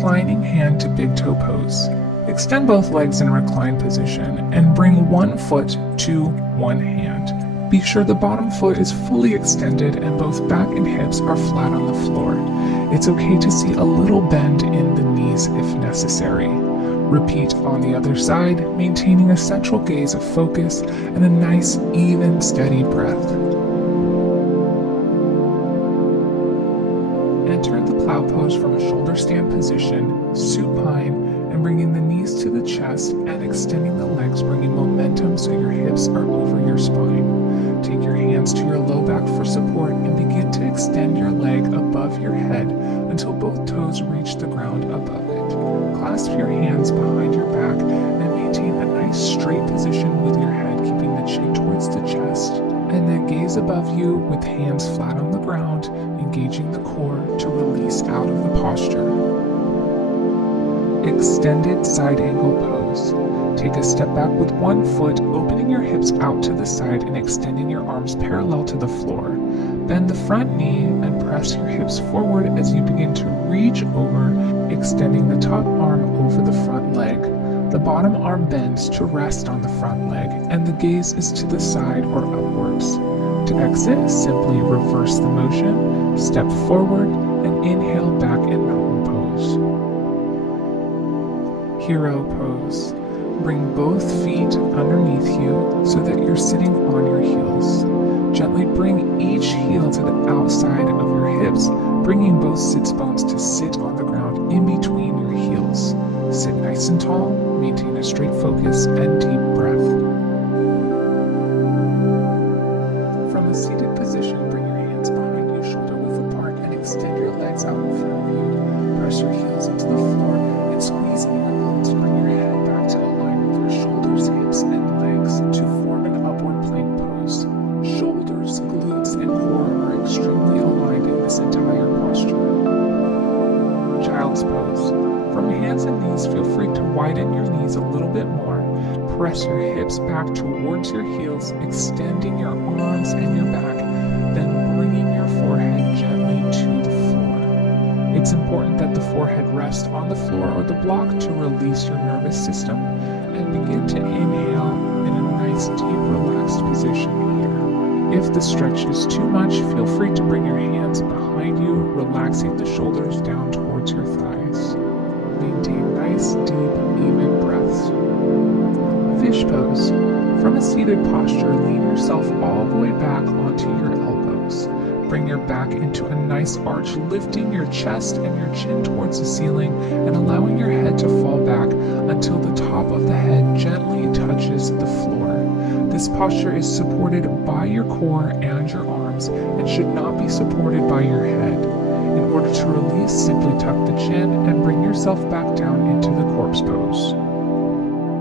reclining hand to big toe pose. Extend both legs in a reclined position and bring one foot to one hand. Be sure the bottom foot is fully extended and both back and hips are flat on the floor. It's okay to see a little bend in the knees if necessary. Repeat on the other side, maintaining a central gaze of focus and a nice, even, steady breath. Enter the plow pose from a shoulder stand position, supine, and bringing the knees to the chest and extending the legs, bringing momentum so your hips are over your spine. Take your hands to your low back for support and begin to extend your leg above your head until both toes reach the ground above it. Clasp your hands behind your back and maintain a nice straight position with your head, keeping the chin towards the chest, and then gaze above you with hands flat on the ground, engaging the core to release out of the posture. Extended side angle pose. Take a step back with one foot, opening your hips out to the side and extending your arms parallel to the floor. Bend the front knee and press your hips forward as you begin to reach over, extending the top arm over the front leg. The bottom arm bends to rest on the front leg, and the gaze is to the side or upwards. To exit, simply reverse the motion, step forward, and inhale back in mountain pose. Hero pose. Bring both feet underneath you so that you're sitting on your heels. Gently bring each heel to the outside of your hips, bringing both sits bones to sit on the ground in between your heels. Sit nice and tall, maintain a straight focus and deep breath. From a seated position, bring your hands behind you, shoulder width apart, and extend your legs out in front of you. Press your heels into the floor and squeeze in your elbows to bring your head back to align with your shoulders, hips, and legs to form an upward plank pose. Shoulders, glutes, and core are extremely aligned in this entire posture. Child's pose. From hands and knees, feel free to widen your knees a little bit more. Press your hips back towards your heels, extending your arms and your back, then bringing your forehead gently to the floor. It's important that the forehead rest on the floor or the block to release your nervous system, and begin to inhale in a nice, deep, relaxed position here. If the stretch is too much, feel free to bring your hands behind you, relaxing the shoulders down towards your thighs. Maintain nice, deep, even breaths. Fish pose. From a seated posture, lean yourself all the way back onto your elbows. Bring your back into a nice arch, lifting your chest and your chin towards the ceiling and allowing your head to fall back until the top of the head gently touches the floor. This posture is supported by your core and your arms and should not be supported by your head. In order to release, simply tuck the chin and bring yourself back down into the corpse pose.